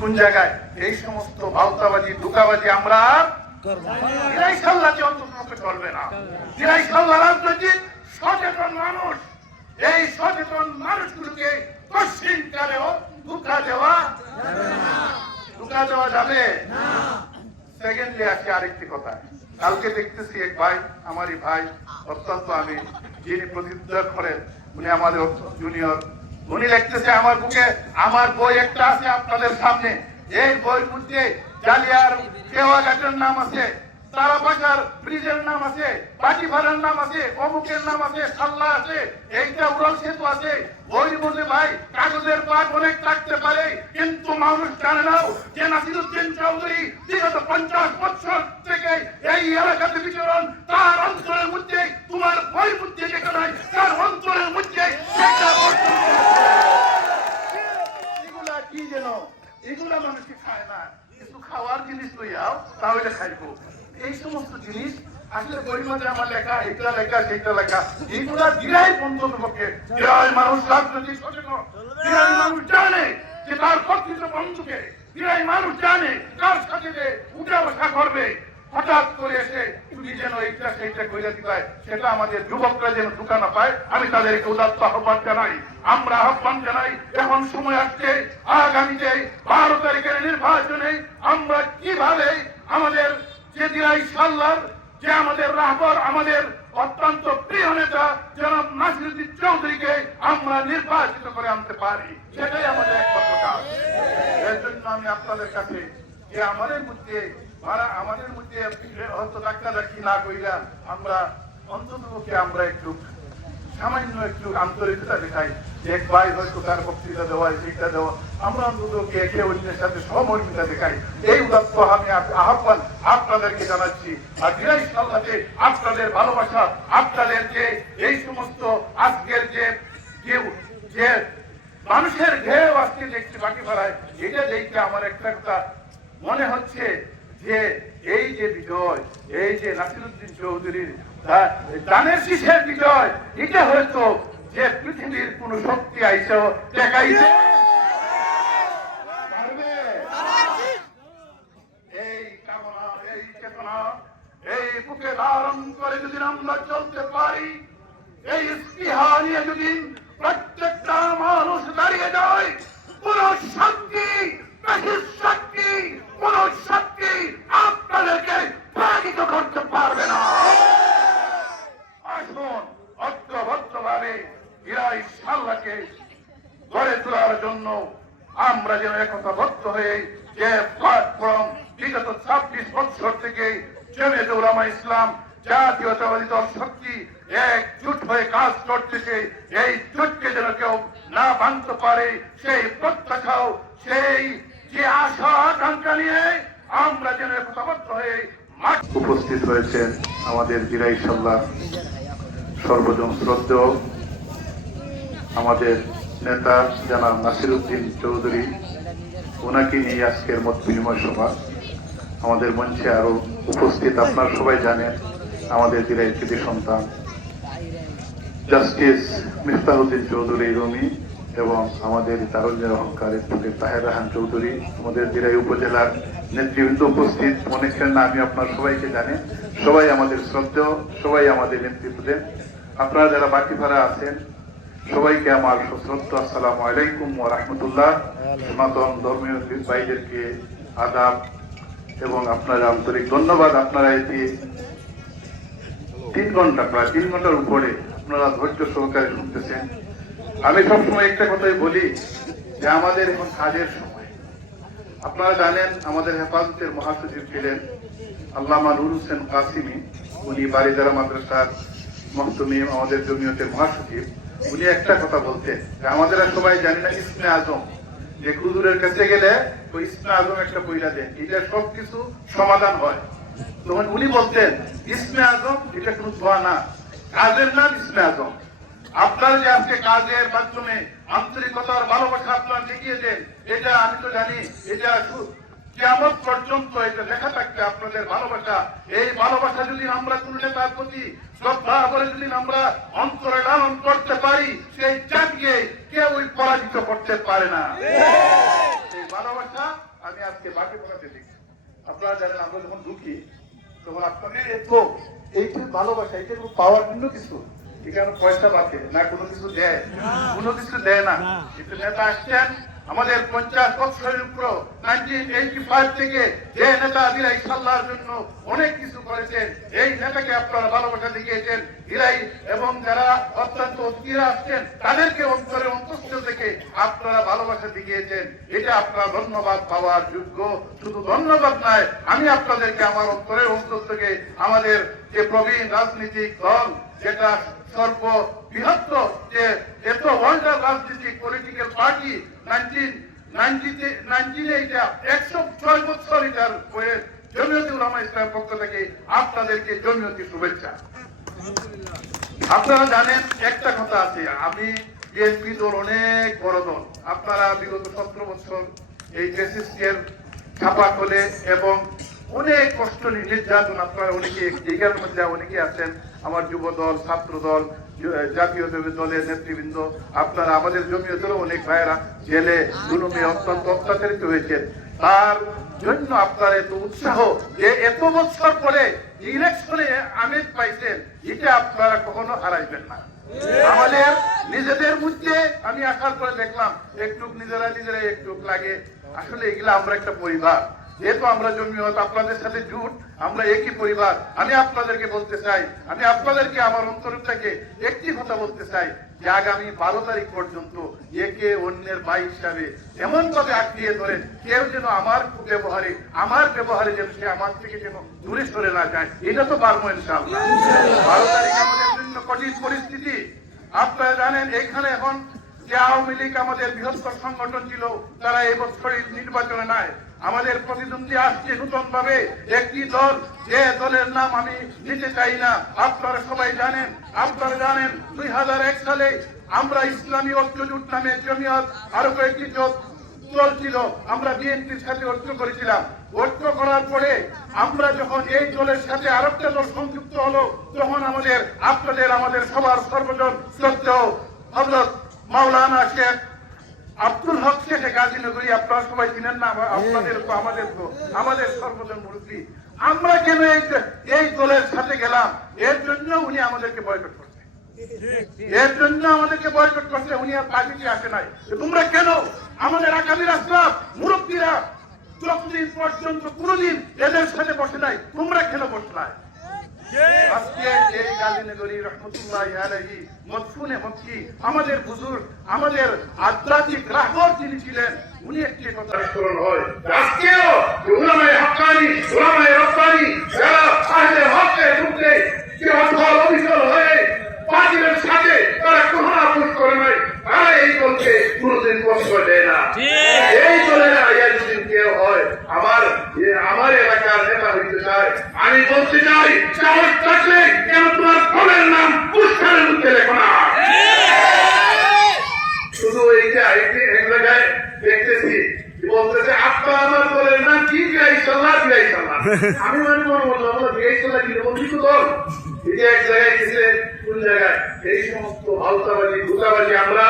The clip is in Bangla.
কোন জায়গায় এই সমস্ত ভাওতাবাজি ধোঁকাবাজি আমরা অন্তত চলবে না। রাজনৈতিক সচেতন মানুষ, এই সচেতন মানুষগুলোকে কঠিন কালেও ধোঁকা দেওয়া যাবে না। সেকেন্ডলি আজকে আরেকটি কথা, কালকে দেখতেছি এক ভাই, আমারই ভাই, অত্যন্ত আমি যিনি প্রতিনিধিত্ব করেন, উনি আমাদের জুনিয়র, উনি লিখতেছে আমার বুকে আমার বই একটা আছে আপনাদের সামনে, এই বইয়ের মধ্যে জালিয়ার কেওয়াঘাটের নাম আছে, তারাবাজার ব্রিজের নাম আছে, বাটিভাড়ার নাম আছে, অমুকের নাম আছে, সাল্লা আছে, এইটা উড়াল সেতু আছে। বইয়ের মধ্যে ভাই কাগজের পাঠ অনেক থাকতে পারে, কিন্তু মানুষ জানে না যে নাসিরউদ্দিন চৌধুরী বিগত 50 বছর থেকে এই এলাকাতে বিচরণ, তার অঞ্চলের মধ্যে তোমার বইয়ের মধ্যে যেটা নাই, তার অঞ্চলের মধ্যে এগুলা কি যেন, এগুলা মানুষকে খায় না, কিছু খাওয়ার জিনিস লইয়াও তাহলে খাইবো। এই সমস্ত জিনিস আসলে বইয়ের মধ্যে আমার লেখা, এটা লেখা, সেইটা লেখা, এইগুলা দিলাই বন্ধ পক্ষে। দিলাই মানুষ রাজনৈতিক সচেতন, দিলাই মানুষ জানে যে তার প্রকৃত বন্ধুকে, দিলাই মানুষ জানে তার সাথে যে উঠা বসা করবে। হঠাৎ করে এসে তুমি যেন এইটা সেইটা কইরা দিবাই, সেটা আমাদের যুবকরা যেন ঢুকা না পায়, আমি তাদেরকে উদাত্ত আহ্বান জানাই। আমরা আহ্বান জানাই, এখন সময় আসছে আগামীতে 12 তারিখের নির্বাচনে আমরা কিভাবে আমাদের যে দিলাই সাল্লার, যে আমাদের রাহবর, আমাদের অত্যন্ত প্রিয় নেতা জনাব নাসিরউদ্দিন চৌধুরীকে আমরা নির্বাচিত করে আনতে পারি, সেটাই আমাদের একমাত্র কাজ। এর জন্য আমি আপনাদের কাছে যে আমাদের মধ্যে হয়তো ডাক্তার না কইরা আমরা অন্ততপক্ষে আমরা একটু সামান্য একটু আন্তরিকতা দেখাই, এক ভাই হয়তো তার বক্তৃতা দেওয়া, সেইটা দেওয়া, আমরা অন্তত একে অন্যের সাথে সহমর্মিতা দেখাই। এই উদাত্ত আমি আহ্বান আপনাদেরকে জানাচ্ছি। আর দিলাই সাল্লাতে আপনাদের ভালোবাসা, আপনাদের যে এই সমস্ত আজকের যে মানুষের ঢেউ আজকে দেখছি বাটিভাড়ায়, এটা দেখতে আমার একটা কথা মনে হচ্ছে যে এই যে বিজয়, এই যে নাসিরউদ্দিন চৌধুরীর দানের শীষের বিজয়, এটা হয়তো যে পৃথিবীর কোন শক্তি আইসে দেখাইছে এই কামনা, এই চেতনা, এই বুকে ধারণ করে যদি আমরা চলতে পারি, এই স্পৃহা নিয়ে যদি প্রত্যেকটা মানুষ দাঁড়িয়ে যায়, কোন শক্তি, শক্তি, কোন শক্তি আপনাদেরকে পরাজিত করতে পারবে না। আসুন ঐক্যবদ্ধভাবে দিলাই সাল্লাকে গড়ে তোলার জন্য আমরা যেন একতাবদ্ধ হয়ে, যে প্ল্যাটফর্ম বিগত 26 বছর থেকে জমিয়তে উলামা ইসলাম জাতীয়তাবাদী দল শক্তি একজুট হয়ে কাজ করতেছে, এই জোটকে যেন কেউ না ভাঙতে পারে, সেই প্রত্যাশাও, সেই যে আশা আকাঙ্ক্ষা নিয়ে আমরা যেন একতাবদ্ধ হয়ে উপস্থিত হয়েছেন আমাদের দিলাই সাল্লাহ সর্বজন শ্রদ্ধেয় আমাদের নেতা জনাব নাসিরউদ্দিন চৌধুরী, ওনাকে নিয়ে আজকের মত বিনিময় সভা। আমাদের মঞ্চে আরো উপস্থিত আপনারা সবাই জানেন আমাদের দিলাই কৃতি সন্তান জাস্টিস মিফতাহুদ্দিন চৌধুরী রুমি এবং আমাদের তারুণ্যের অহংকার অ্যাডভোকেট তাহের রাহান চৌধুরী, আমাদের দিলাই উপজেলার নেতৃবৃন্দ উপস্থিত, অনেকের নামে আপনারা সবাইকে জানেন, সবাই আমাদের শ্রদ্ধেয়, সবাই আমাদের নেতৃত্ব দেন। আপনারা যারা বাটিভাড়া আছেন সবাইকে আমার সশ্রদ্ধ আসসালামু আলাইকুম ওয়া রাহমাতুল্লাহ। সনাতন ধর্মীয় ভাইদেরকে আদাব এবং আপনারা আন্তরিক ধন্যবাদ। আপনারা এটি 3 ঘন্টা, প্রায় 3 ঘন্টার উপরে আপনারা ধৈর্য সহকারে শুনতেছেন। আমি সবসময় একটা কথাই বলি যে আমাদের এখন কাজের সময়। আপনারা জানেন আমাদের হেফাজতের মহাসচিব ছিলেন আল্লামা নুর হোসেন কাসিমি, উনি বারিজারা মাদ্রাসার মহতমিম, আমাদের জমিয়তের মহাসচিব। উনি একটা কথা বলতেন যে আমাদের সবাই জানি না ইসমে আজম, যে হুজুরের কাছে গেলে ওই ইসমে আজম একটা বইলা দেন, এটা সবকিছু সমাধান হয়। তখন উনি বলতেন ইসমে আজম এটা কোনো দোয়া না, কাজের নাম ইসমে আজম। আপনারা যে আজকে কাজের মাধ্যমে আন্তরিকতার ভালোবাসা আপনারা দেখিয়ে দেন, এটা আমি তো জানি এটা কিয়ামত পর্যন্ত এটা লেখা থাকবে আপনাদের ভালোবাসা। এই ভালোবাসা যদি আমরা কোন নেতার প্রতি শ্রদ্ধা করে যদি আমরা অন্তরে লালন করতে পারি, সেই জাতিকে কেউ পরাজিত করতে পারে না। ভালোবাসা আমি আজকে বাকি পড়াতে দেখি। আপনারা জানেন আমরা যখন ঢুকি তখন আপনাদের এত এই যে ভালোবাসা, এটা কোনো পাওয়ার ভিন্ন কিছু, এখানে পয়সা বাঁধে না, কোনো কিছু দেয়, কোনো কিছু দেয় না। কিন্তু নেতা আসছেন আমাদের 50 বছরের উপর 1985 থেকে যে নেতা দিরাই সাল্লার জন্য অনেক কিছু করেছেন, এই নেতাকে আপনারা ভালোবাসা দেখিয়েছেন। দিরাই এবং যারা অত্যন্ত অস্থিরা আসছেন তাদেরকে অন্তরে অন্তঃস্থ থেকে আপনারা ভালোবাসা দেখিয়েছেন। এটা আপনারা ধন্যবাদ পাওয়ার যোগ্য। শুধু ধন্যবাদ নয়, আমি আপনাদেরকে আমার অন্তরের অন্তর থেকে আমাদের যে প্রবীণ রাজনৈতিক দল, যেটা সর্ববৃহত্তর যে এত ওয়ার্ল্ডার রাজনৈতিক পলিটিক্যাল পার্টি 1990 এটা 106 বছর এটার জমিয়তে উলামা ইসলামের পক্ষ থেকে আপনাদেরকে জমিয়তি শুভেচ্ছা। আপনারা জানেন একটা কথা আছে, আমি বিএনপি দল অনেক বড় দল। আপনারা বিগত 17 বছর এই ফ্যাসিস্টের ছাপা খোলে এবং অনেক কষ্ট নির্যাতন, আপনারা অনেকে জায়গার মধ্যে অনেকে আছেন, আমার যুব দল, ছাত্র দল, জাতীয় দলের নেতৃবৃন্দ, আপনারা আমাদের জমিয়তেরও অনেক ভাইয়েরা জেলে জুলুমে অত্যন্ত অত্যাচারিত হয়েছেন। তার জন্য আপনার এত উৎসাহ যে এত বছর পরে ইলেকশনে আমেজ পাইছেন, এটা আপনারা কখনো হারাইবেন না। আমাদের নিজেদের মধ্যে আমি আসার পরে দেখলাম একটু নিজেরা একটু লাগে, আসলে এগুলা আমরা একটা পরিবার, যেহেতু আমরা জমিয়ত আপনাদের সাথে জুট, আমরা একই পরিবার। আমি আপনাদেরকে বলতে চাই, আমি আপনাদেরকে আমার অন্তর থেকে একটি কথা বলতে চাই যে আগামী 12 তারিখ পর্যন্ত একে অন্যের ভাই হিসাবে এমন ভাবে আঁকড়িয়ে ধরেন, কেউ যেন আমার ব্যবহারে যেন সে আমার থেকে যেন দূরে সরে না যায়। এটা তো পারবো ইনশাআল্লাহ। 12 তারিখ আমাদের জন্য কঠিন পরিস্থিতি। আপনারা জানেন এখানে এখন যে আওয়ামী লীগ আমাদের বৃহত্তর সংগঠন ছিল, তারা এই বছরের নির্বাচনে নাই। আমাদের প্রতিদ্বন্দ্বী আসছে নতুন ভাবে একটি দল, যে দলের নাম আমি নিতে চাই না। আপনারা সবাই জানেন, 2001 সালে আমরা ইসলামী ঐক্যজোট নামে জমিয়ত আরো কয়েকটি দল ছিল, আমরা বিএনপির সাথে ঐক্য করেছিলাম। ঐক্য করার পরে আমরা যখন এই দলের সাথে আরেকটা দল সংযুক্ত হলো, তখন আমাদের সবার সর্বজন শ্রদ্ধেয় হযরত মাওলানা শেখ আব্দুল হক শেখ গাজীনগরী, আপনারা সবাই চিনেন না, আমাদের সর্বজন মুরব্বী। আমরা কেন এই দলের সাথে গেলাম? এর জন্য উনি আমাদেরকে বয়কট করছে, উনি আর পার্টিতে আসে নাই। তোমরা কেন আমাদের আকাবির আশরাফ মুরব্বীরা যতদিন পর্যন্ত কোনদিন এদের সাথে বসে নাই, তোমরা কেন বসলাই? আজকে এই গাজীনগরী রহমতুল্লাহি আলাইহি মদফুনে মক্কি আমাদের বুজুর্গ, আমাদের আধ্যাত্মিক রাহবর যিনি ছিলেন, উনি একটি কথা স্মরণ হয়। আজকেও উলামায়ে হক্কানি, উলামায়ে রব্বানি যারা আহলে হকের রূপে কি অঢল অবিচল হয়ে পার্টির সাথে তারা কখনো আপোষ করে নাই, তারা এই দলকে কোনোদিন কষ্ট দেয় না। এই দলের আয়াত যদি কেউ হয় আমার এলাকার নেতা হইতে চায়, আমি বলতে চাই সাহস থাকলে কেন তোমার ফলের নাম পুরস্কারের মধ্যে লেখো না। শুধু এইটা এক জায়গায় দেখতেছি বলতেছে আপনার আমার দলের নাম কি বিআইসাল্লাহ। আমি মনে বললাম বিআইসাল্লাহ কি বন্ধু দল, এটা এক জায়গায় গেছে, কোন জায়গায় এই সমস্ত ভাওতাবাজি ভূতাবাজি আমরা